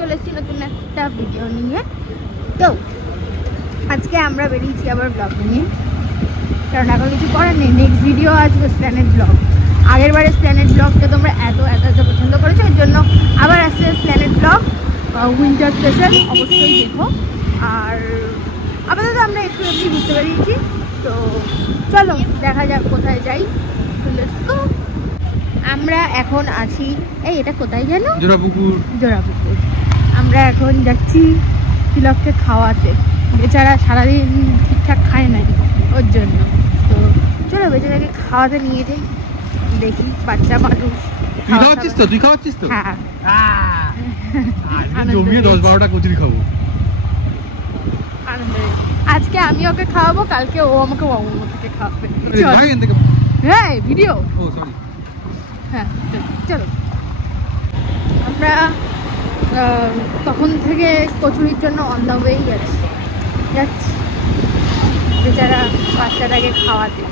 চলে এসেছি নতুন একটা ভিডিও নিয়ে। তো আজকে আমরা বেরিয়েছি আবার ব্লগ নিয়ে, কারণ এখন কিছু করার নেই। নেক্সট ভিডিও আসবে স্প্ল্যানেড ব্লগ। আগের বারে স্প্ল্যানেড ব্লগটা তোমরা এত পছন্দ করেছো, এর জন্য আবার আসছে স্প্ল্যানেড ব্লগ উইন্টার স্পেশাল, অবশ্যই দেখো। আর আপাতত আমরা একটু ঘুরতে বেরিয়েছি, তো চলো দেখা যাক কোথায় যাই। Let's go. আমরা এখন আছি, এই এটা কোথায় যেন, জোড়াপুকুর। আমরা এখন যাচ্ছি তিলককে খাওয়াতে। বেচারা সারাদিন ঠিকঠাক খায় নাই, ওর জন্য। তো চলো বেচারাকে খাওয়াতে নিয়ে যাই, দেখি বাচ্চা মানুষ। তুই খাওয়াচ্ছিস তো? হ্যাঁ, জমিয়ে 10-12টা কচুরি খাবো আজকে। আমি ওকে খাওয়াবো, কালকে ও আমাকে থেকে খাওয়াবে। হ্যাঁ ভিডিও, হ্যাঁ চলো। আমরা তখন থেকে কচুরির জন্য অন দ্য ওয়েই যাচ্ছি বেচারা বাচ্চাটাকে খাওয়াতে।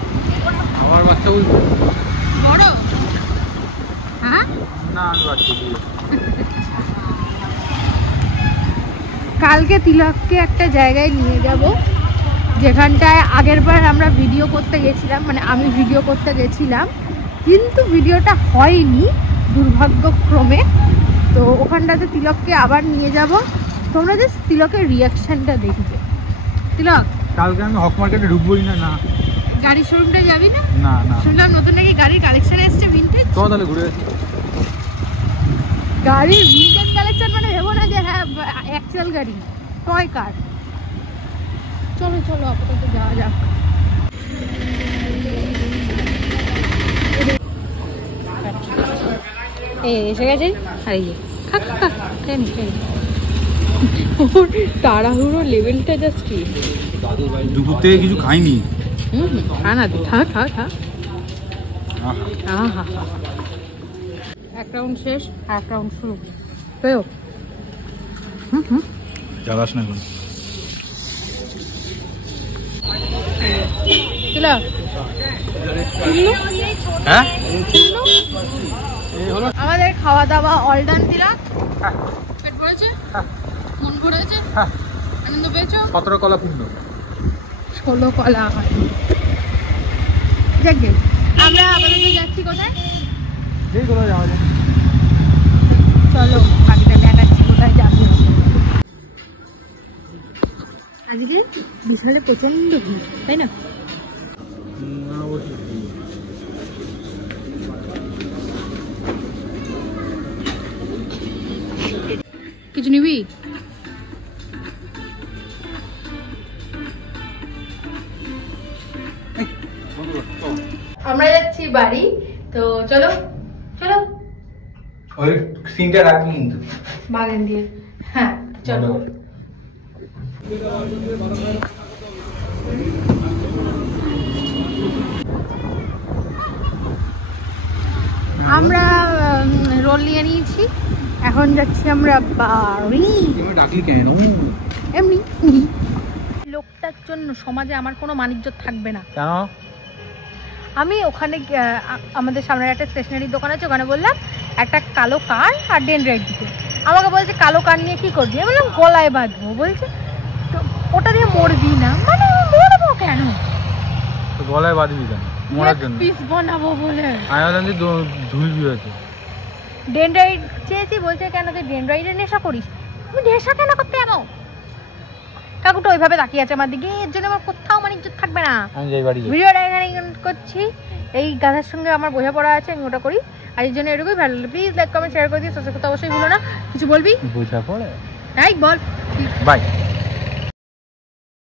আমার বাচ্চা বড়? হ্যাঁ না, আমি বাচ্চা দিই। কালকে তিলককে একটা জায়গায় নিয়ে যাব, যেখানটায় আগের বার আমরা ভিডিও করতে গেছিলাম, মানে আমি ভিডিও করতে গেছিলাম, কিন্তু ভিডিওটা হয়নি দুর্ভাগ্যক্রমে। তো ওখানটাতে তিলককে আবার নিয়ে যাব, তোমরা জাস্ট তিলকের রিয়াকশনটা দেখবে। তিলক, কালকে আমি হক মার্কেটে ঢুকবোই না। না, গাড়ির শোরুমটা যাবি না? না না, শুনলাম নতুন নাকি গাড়ির কালেকশন এসেছে, ভিনটেজ। তো তাহলে ঘুরে আসি। গাড়ির ভিনটেজ কালেকশন মানে ভেবো না যে হ্যাঁ অ্যাকচুয়াল গাড়ি, টয় কার। চলো চলো আপাতত যাওয়া যাক। এসে গেছে। আর এই তাড়াহুড়ো লেভেলটা জাস্ট কি, দুপুর থেকে কিছু খাইনি। খা না, খা। এক রাউন্ড শেষ, এক রাউন্ড শুরু। পেও জ্বালাস না এখন। হ্যাঁ, আমাদের খাওয়া দাওয়া অল ডান। দিলাম, পেট ভরেছে, মন ভরেছে, আনন্দ পেয়েছো? 17 কলা পূর্ণ, 16 কলা হয়। যাক, আমরা আপাতত যাচ্ছি কোথায়? যেই কোথায় যাওয়া যায়। চলো বাকিটা দেখাচ্ছি কোথায় যাবো। আজকে বিশালে প্রচন্ড ভিড়, তাই না? কিছু নিবি? আমরা যাচ্ছি বাড়ি, তো চলো চলো। ওই সিনটা রাখবি কিন্তু বাগান দিয়ে। হ্যাঁ চলো। আমরা রোল নিয়ে নিয়েছি, এখন যাচ্ছি আমরা বাড়ি। ডাকলি কেন? এমনি লোকটার জন্য সমাজে আমার কোনো মানিজ্য থাকবে না। কেন? আমি ওখানে আমাদের সামনে একটা স্টেশনারির দোকান আছে, ওখানে বললাম একটা কালো কার আর ডেনড্রাইট দিতে। আমাকে বলছে কালো কার নিয়ে কি করবি? আমি বললাম গলায় বাঁধবো। বলছে তো ওটা দিয়ে মরবি না। মানে মরবো কেন? গলায় বাঁধবি কেন? মরার জন্য পিস বানাবো বলে। আমি ঝুলবি হয়তো। ডেনড্রাইট চেয়েছি, বলছে কেন তুই ডেনড্রাইটের নেশা করিস? তুমি নেশা কেন করতে যাবো? কাকুটা ওইভাবে তাকিয়ে আছে আমার দিকে, এর জন্য আমার কোথাও মানে ইজ্জত থাকবে না। ভিডিওটা এখানে করছি, এই গাধার সঙ্গে আমার বোঝাপড়া আছে, আমি ওটা করি। আর এর জন্য এটুকুই। ভালো লাগলে প্লিজ লাইক কমেন্ট শেয়ার করে দিই। সাবস্ক্রাইব করতে অবশ্যই ভুলো না। কিছু বলবি? বোঝাপড়া? তাই বল। বাই।